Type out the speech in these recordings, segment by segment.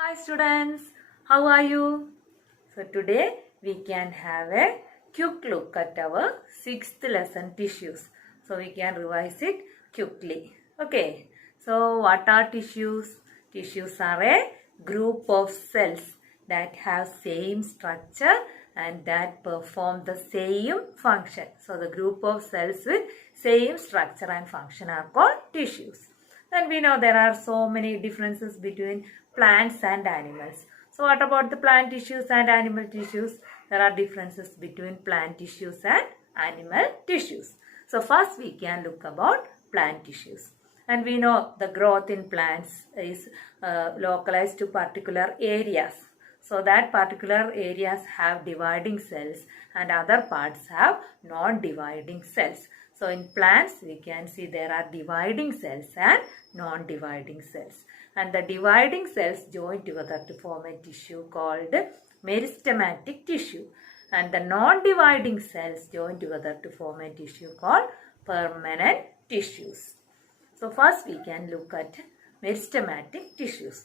Hi students, how are you? So today we can have a quick look at our sixth lesson tissues. So we can revise it quickly. Okay, so what are tissues? Tissues are a group of cells that have same structure and that perform the same function. So the group of cells with same structure and function are called tissues. Then we know there are so many differences between plants and animals. So what about the plant tissues and animal tissues? There are differences between plant tissues and animal tissues. So first we can look about plant tissues. And we know the growth in plants is localized to particular areas. So that particular areas have dividing cells and other parts have non-dividing cells. So in plants we can see there are dividing cells and non-dividing cells. And the dividing cells join together to form a tissue called meristematic tissue. And the non-dividing cells join together to form a tissue called permanent tissues. So first we can look at meristematic tissues.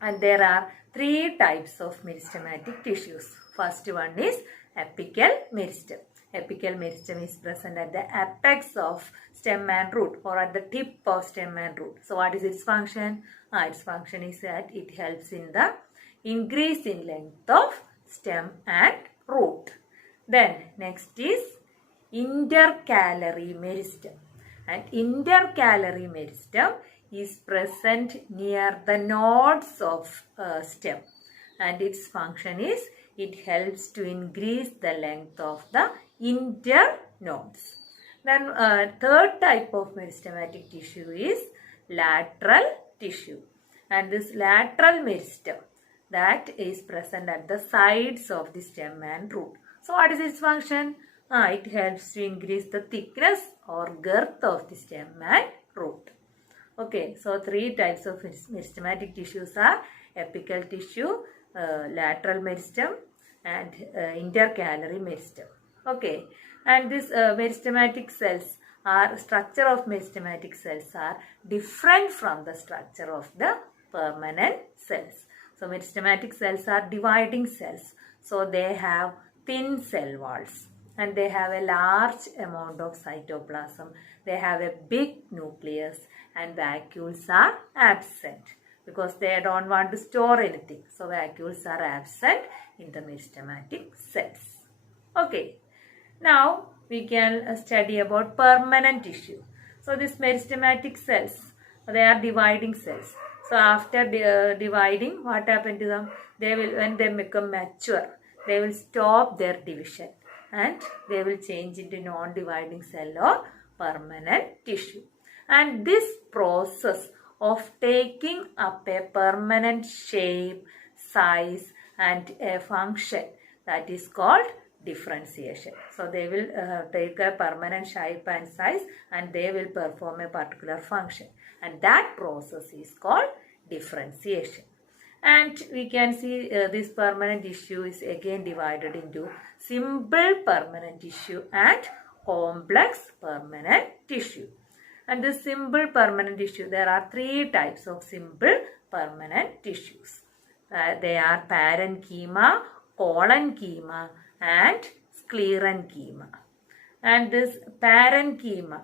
And there are three types of meristematic tissues. First one is apical meristem. Apical meristem is present at the apex of stem and root or at the tip of stem and root. So what is its function? Its function is that it helps in the increase in length of stem and root. Then next is intercalary meristem. And intercalary meristem is present near the nodes of stem, and its function is it helps to increase the length of the internodes. Then third type of meristematic tissue is lateral tissue, and this lateral meristem that is present at the sides of the stem and root. So what is its function? It helps to increase the thickness or girth of the stem and root. Okay, so three types of meristematic tissues are apical tissue, lateral meristem and intercalary meristem. Okay, and this meristematic cells structure of meristematic cells are different from the structure of the permanent cells. So meristematic cells are dividing cells. So they have thin cell walls and they have a large amount of cytoplasm. They have a big nucleus and vacuoles are absent because they don't want to store anything. So vacuoles are absent in the meristematic cells. Okay. Now we can study about permanent tissue. So these meristematic cells, they are dividing cells. So after dividing, what happened to them? They will, when they become mature, they will stop their division and they will change into non-dividing cell or permanent tissue. And this process of taking up a permanent shape, size and a function, that is called differentiation. So they will take a permanent shape and size and they will perform a particular function, and that process is called differentiation. And we can see this permanent tissue is again divided into simple permanent tissue and complex permanent tissue. And this simple permanent tissue, there are three types of simple permanent tissues. They are parenchyma, collenchyma and sclerenchyma. And this parenchyma,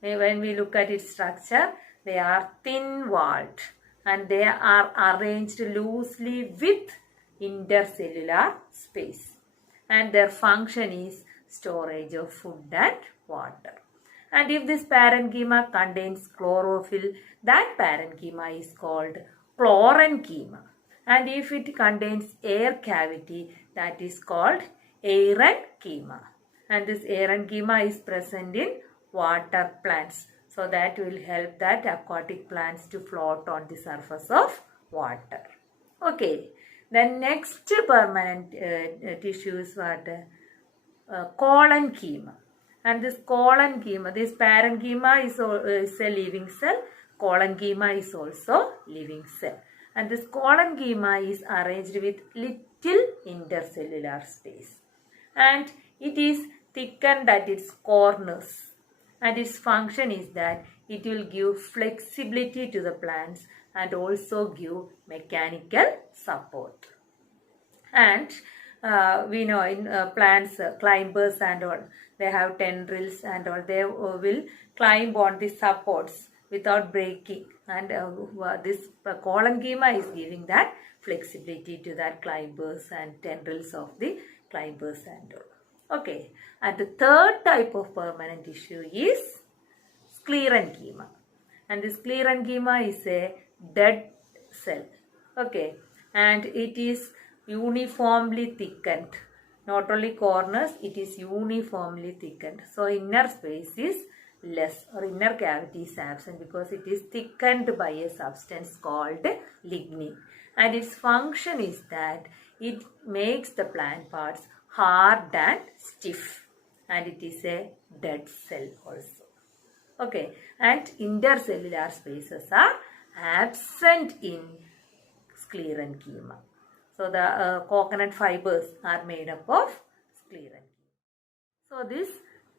when we look at its structure, they are thin-walled and they are arranged loosely with intercellular space. And their function is storage of food and water. And if this parenchyma contains chlorophyll, that parenchyma is called chlorenchyma. And if it contains air cavity, that is called aerenchyma. And this aerenchyma is present in water plants. So that will help that aquatic plants to float on the surface of water. Okay. The next permanent tissue is what? Collenchyma. And this collenchyma, this parenchyma is a living cell. Collenchyma is also living cell. And this collenchyma is arranged with little intercellular space. And it is thickened at its corners. And its function is that it will give flexibility to the plants and also give mechanical support. And we know in plants, climbers and all, they have tendrils and all, they will climb on the supports without breaking, and this collenchyma is giving that flexibility to that climbers and tendrils of the climbers and all. Okay, and the third type of permanent tissue is sclerenchyma, and this sclerenchyma is a dead cell. Okay, and it is uniformly thickened. Not only corners, it is uniformly thickened. So inner space is less, or inner cavity is absent, because it is thickened by a substance called lignin. And its function is that it makes the plant parts hard and stiff, and it is a dead cell also. Okay, and intercellular spaces are absent in sclerenchyma. So the coconut fibers are made up of sclerenchyma. So this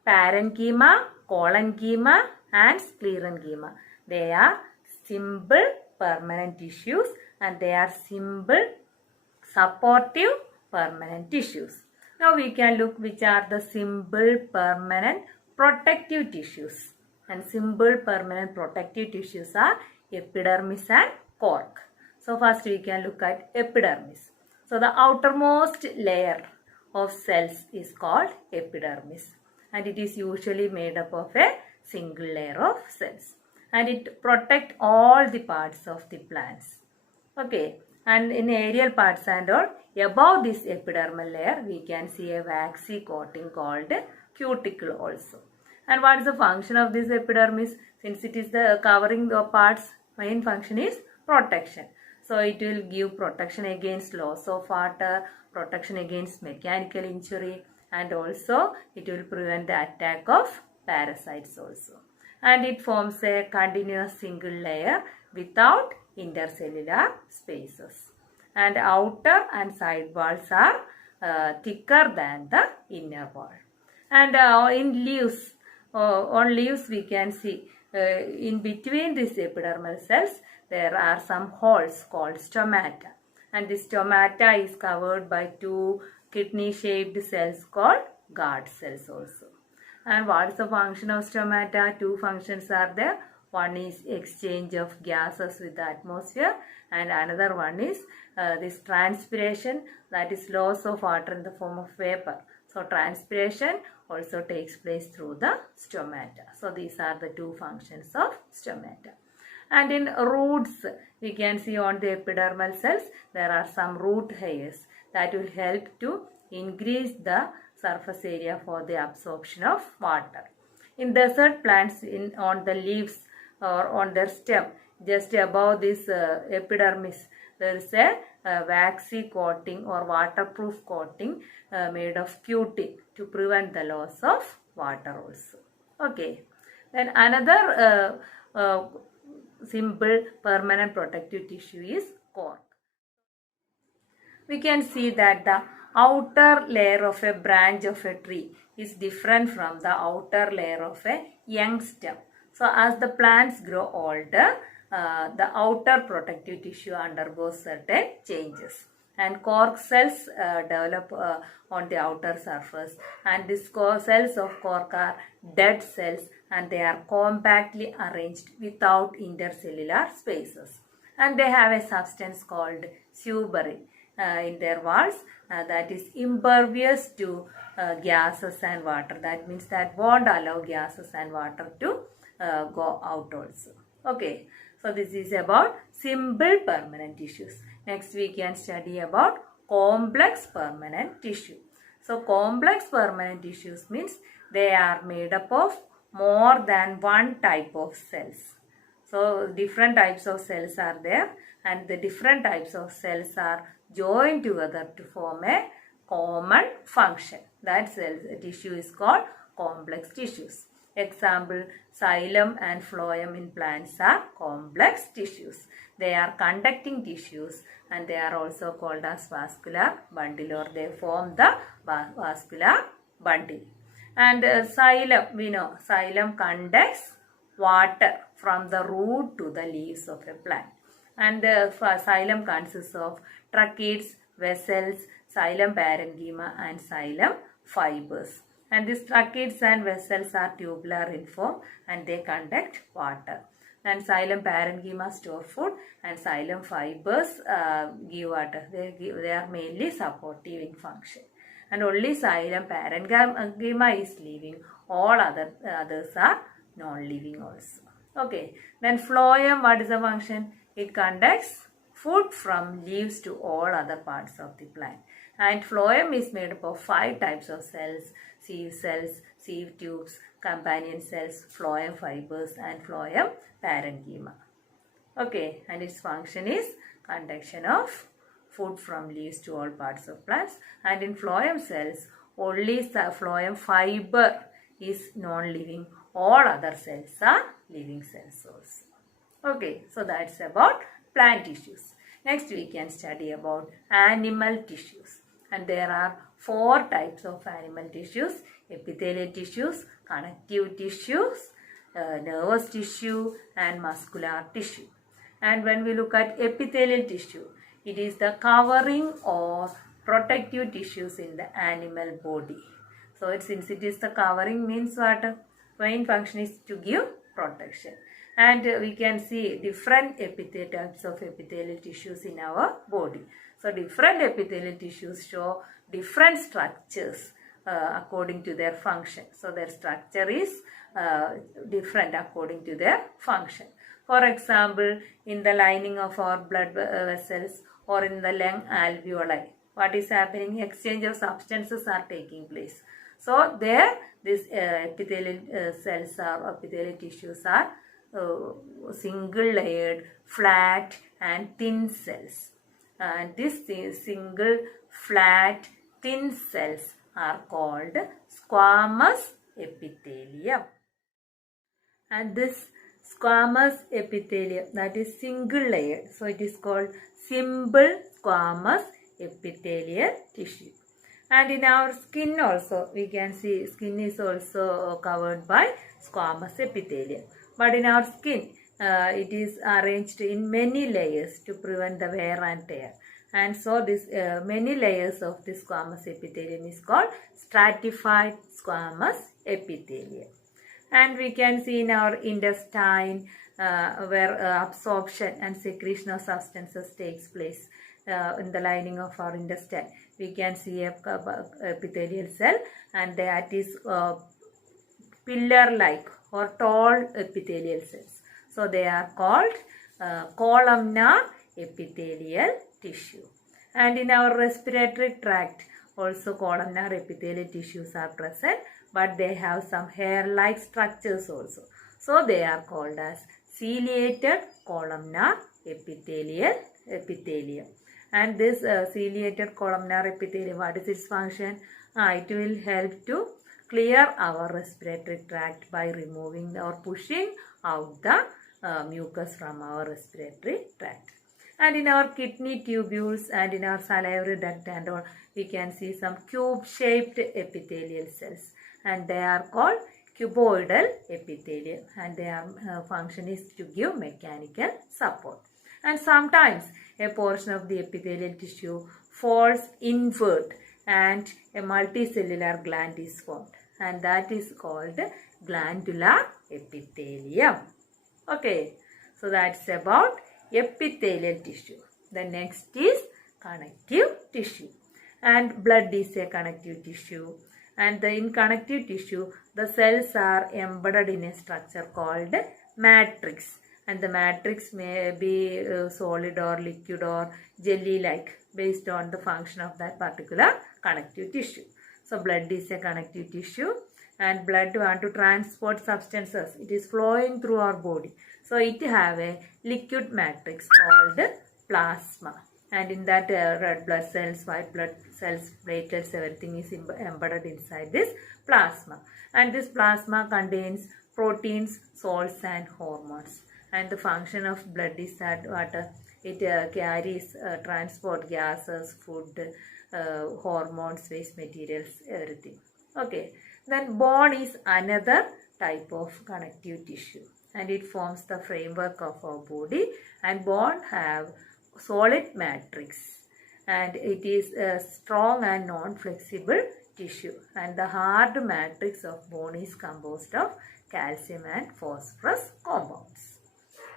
parenchyma, collenchyma and sclerenchyma, they are simple permanent tissues, and they are simple supportive permanent tissues. Now we can look which are the simple permanent protective tissues. And simple permanent protective tissues are epidermis and cork. So first we can look at epidermis. So the outermost layer of cells is called epidermis, and it is usually made up of a single layer of cells, and it protects all the parts of the plants. Okay, and in aerial parts and all, above this epidermal layer we can see a waxy coating called cuticle also. And what is the function of this epidermis? Since it is the covering the parts, main function is protection. So it will give protection against loss of water, protection against mechanical injury, and also it will prevent the attack of parasites also. And it forms a continuous single layer without intercellular spaces. And outer and side walls are thicker than the inner wall. And in leaves, on leaves we can see in between these epidermal cells there are some holes called stomata, and this stomata is covered by two kidney shaped cells called guard cells also. And what is the function of stomata? Two functions are there. One is exchange of gases with the atmosphere, and another one is this transpiration, that is loss of water in the form of vapor. So transpiration also takes place through the stomata. So these are the two functions of stomata. And in roots, we can see on the epidermal cells there are some root hairs that will help to increase the surface area for the absorption of water. In desert plants, on the leaves or on their stem, just above this epidermis, there is a waxy coating or waterproof coating made of cutin to prevent the loss of water also. Okay, then another simple permanent protective tissue is cork. We can see that the outer layer of a branch of a tree is different from the outer layer of a young stem. So as the plants grow older, the outer protective tissue undergoes certain changes, and cork cells develop on the outer surface, and these cells of cork are dead cells, and they are compactly arranged without intercellular spaces, and they have a substance called suberin in their walls that is impervious to gases and water. That means that won't allow gases and water to go out also. Okay, so this is about simple permanent tissues. Next we can study about complex permanent tissue. So complex permanent tissues means they are made up of more than one type of cells. So different types of cells are there, and the different types of cells are joined together to form a common function. That cell tissue is called complex tissues. Example, xylem and phloem in plants are complex tissues. They are conducting tissues, and they are also called as vascular bundle, or they form the vascular bundle. And xylem, we know xylem conducts water from the root to the leaves of a plant. And the xylem consists of tracheids, vessels, xylem parenchyma and xylem fibers. And these tracheids and vessels are tubular in form and they conduct water. And xylem parenchyma store food and xylem fibers give water. They are mainly supportive in function. And only xylem parenchyma is living. All others are non-living also. Okay. Then phloem, what is the function? It conducts food from leaves to all other parts of the plant. And phloem is made up of 5 types of cells: cells, sieve tubes, companion cells, phloem fibers and phloem parenchyma. Okay, and its function is conduction of food from leaves to all parts of plants. And in phloem cells, only phloem fiber is non-living. All other cells are living cells also. Okay, so that's about plant tissues. Next we can study about animal tissues. And there are 4 types of animal tissues: epithelial tissues, connective tissues, nervous tissue and muscular tissue. And when we look at epithelial tissue, it is the covering or protective tissues in the animal body. So since it is the covering, means what? Main function is to give protection. And we can see different types of epithelial tissues in our body. So different epithelial tissues show different structures according to their function. So their structure is different according to their function. For example, in the lining of our blood vessels or in the lung alveoli, what is happening? Exchange of substances are taking place. So there, these epithelial cells or epithelial tissues are single layered, flat and thin cells. And these single, flat, thin cells are called squamous epithelium. And this squamous epithelium, that is single layered, so it is called simple squamous epithelial tissue. And in our skin also, we can see skin is also covered by squamous epithelium. But in our skin, it is arranged in many layers to prevent the wear and tear. And so this many layers of this squamous epithelium is called stratified squamous epithelium. And we can see in our intestine where absorption and secretion of substances takes place in the lining of our intestine. We can see a epithelial cell, and that is pillar-like or tall epithelial cells. So they are called columnar epithelial tissue. And in our respiratory tract also columnar epithelial tissues are present, but they have some hair-like structures also. So they are called as ciliated columnar epithelium. And this ciliated columnar epithelium, what is its function? It will help to clear our respiratory tract by removing or pushing out the mucus from our respiratory tract. And in our kidney tubules and in our salivary duct and all, we can see some cube-shaped epithelial cells, and they are called cuboidal epithelium, and their function is to give mechanical support. And sometimes a portion of the epithelial tissue falls inward and a multicellular gland is formed, and that is called glandular epithelium. Okay, so that's about epithelial tissue. The next is connective tissue, and blood is a connective tissue. And in connective tissue, the cells are embedded in a structure called matrix. And the matrix may be solid or liquid or jelly-like based on the function of that particular connective tissue. So blood is a connective tissue, and blood want to transport substances. It is flowing through our body. So it have a liquid matrix called plasma. And in that red blood cells, white blood cells, platelets, everything is embedded inside this plasma. And this plasma contains proteins, salts and hormones. And the function of blood is that it carries transport gases, food, hormones, waste materials, everything. Okay. Then bone is another type of connective tissue. and it forms the framework of our body, and bone have solid matrix, and it is a strong and non-flexible tissue, and the hard matrix of bone is composed of calcium and phosphorus compounds.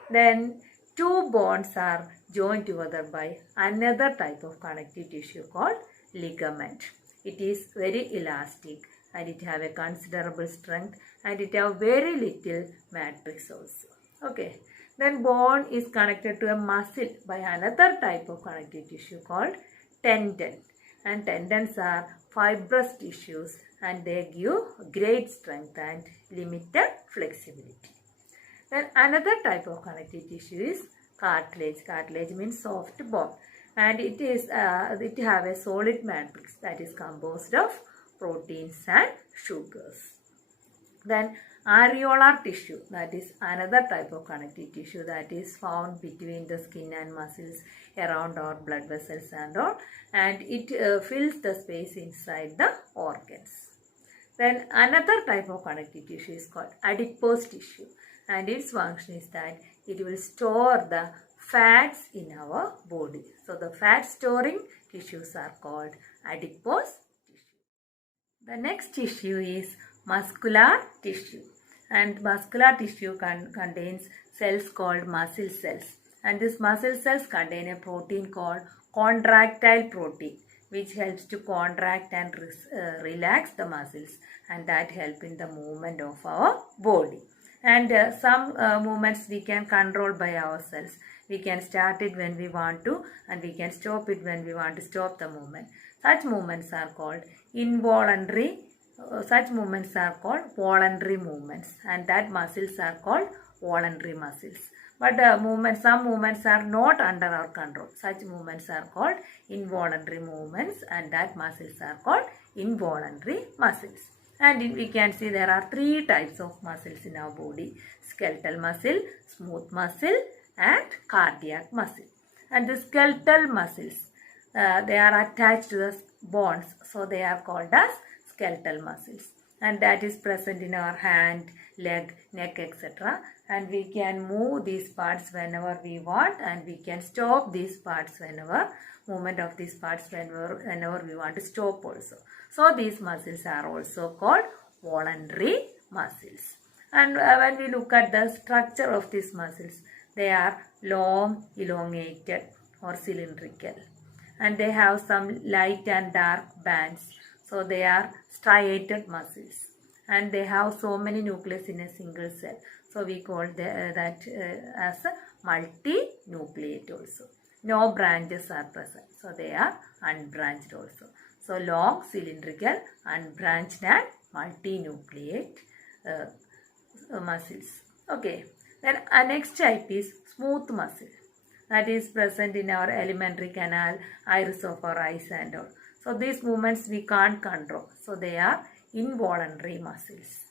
Then two bones are joined together by another type of connective tissue called ligament. It is very elastic and it have a considerable strength and it have very little matrix also. Okay. Then bone is connected to a muscle by another type of connective tissue called tendon. And tendons are fibrous tissues and they give great strength and limited flexibility. Then another type of connective tissue is cartilage. Cartilage means soft bone, and it have a solid matrix that is composed of proteins and sugars. Then areolar tissue, that is another type of connective tissue that is found between the skin and muscles around our blood vessels and all, and it fills the space inside the organs. Then another type of connective tissue is called adipose tissue, and its function is that it will store the fats in our body. So the fat storing tissues are called adipose tissue. The next tissue is muscular tissue, and muscular tissue contains cells called muscle cells, and these muscle cells contain a protein called contractile protein, which helps to contract and relax the muscles, and that help in the movement of our body. And some movements we can control by ourselves. We can start it when we want to, and we can stop it when we want to stop the movement. Such movements are called involuntary. Such movements are called voluntary movements, and that muscles are called voluntary muscles. But some movements are not under our control. Such movements are called involuntary movements, and that muscles are called involuntary muscles. And we can see there are three types of muscles in our body: skeletal muscle, smooth muscle, and cardiac muscle. And the skeletal muscles, they are attached to the bones, so they are called as skeletal muscles, and that is present in our hand, leg, neck, etc. And we can move these parts whenever we want, and we can stop these parts whenever we want to stop also. So these muscles are also called voluntary muscles. And when we look at the structure of these muscles, they are long, elongated or cylindrical, and they have some light and dark bands. So they are striated muscles, and they have so many nucleus in a single cell. So we call that as a multinucleate also. No branches are present, so they are unbranched also. So long, cylindrical, unbranched and multinucleate muscles. Okay. Then our next type is smooth muscle, that is present in our alimentary canal, iris of our eyes and all. So these movements we can't control. So they are involuntary muscles.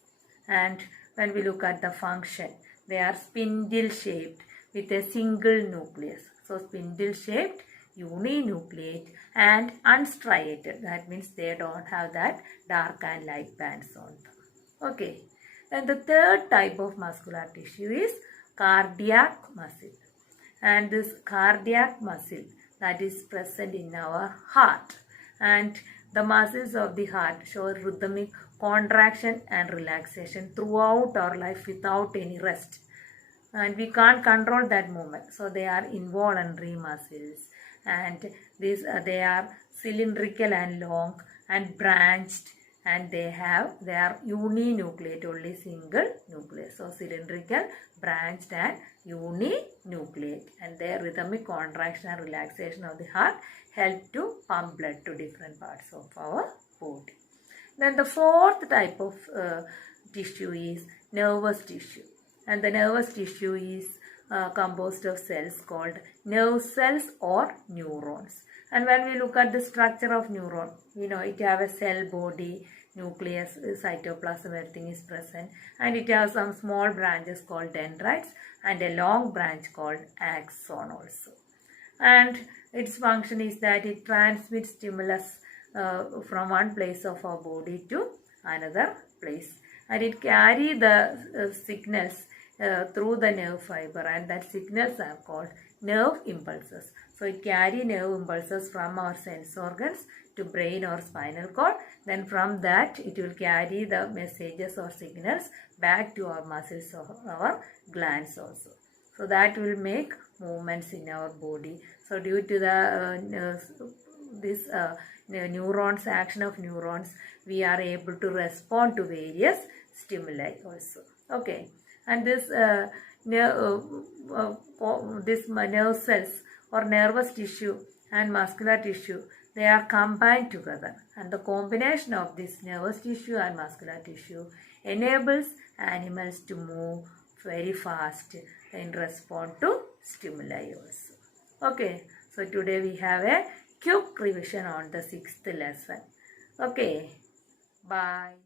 And when we look at the function, they are spindle shaped with a single nucleus. So spindle shaped, uninucleate and unstriated. That means they don't have that dark and light bands on them. Okay. Then the third type of muscular tissue is cardiac muscle. And this cardiac muscle, that is present in our heart. And the muscles of the heart show rhythmic contraction and relaxation throughout our life without any rest. And we can't control that movement. So they are involuntary muscles. And they are cylindrical and long and branched, and they are uninucleate, only single nucleus. So cylindrical, branched and uninucleate, and their rhythmic contraction and relaxation of the heart help to pump blood to different parts of our body. Then the fourth type of tissue is nervous tissue, and the nervous tissue is composed of cells called nerve cells or neurons. And when we look at the structure of neuron, it have a cell body, nucleus, cytoplasm, everything is present, and it has some small branches called dendrites and a long branch called axon also. And its function is that it transmits stimulus from one place of our body to another place, and it carry the signals through the nerve fiber, and that signals are called nerve impulses. So it carry nerve impulses from our sense organs to brain or spinal cord. Then from that it will carry the messages or signals back to our muscles or our glands also. So that will make movements in our body. So due to the neurons, action of neurons, we are able to respond to various stimuli also. Okay, and this nerve cells or nervous tissue and muscular tissue, they are combined together, and the combination of this nervous tissue and muscular tissue enables animals to move very fast in response to stimuli also. Okay, so today we have a quick revision on the 6th lesson. Okay, bye.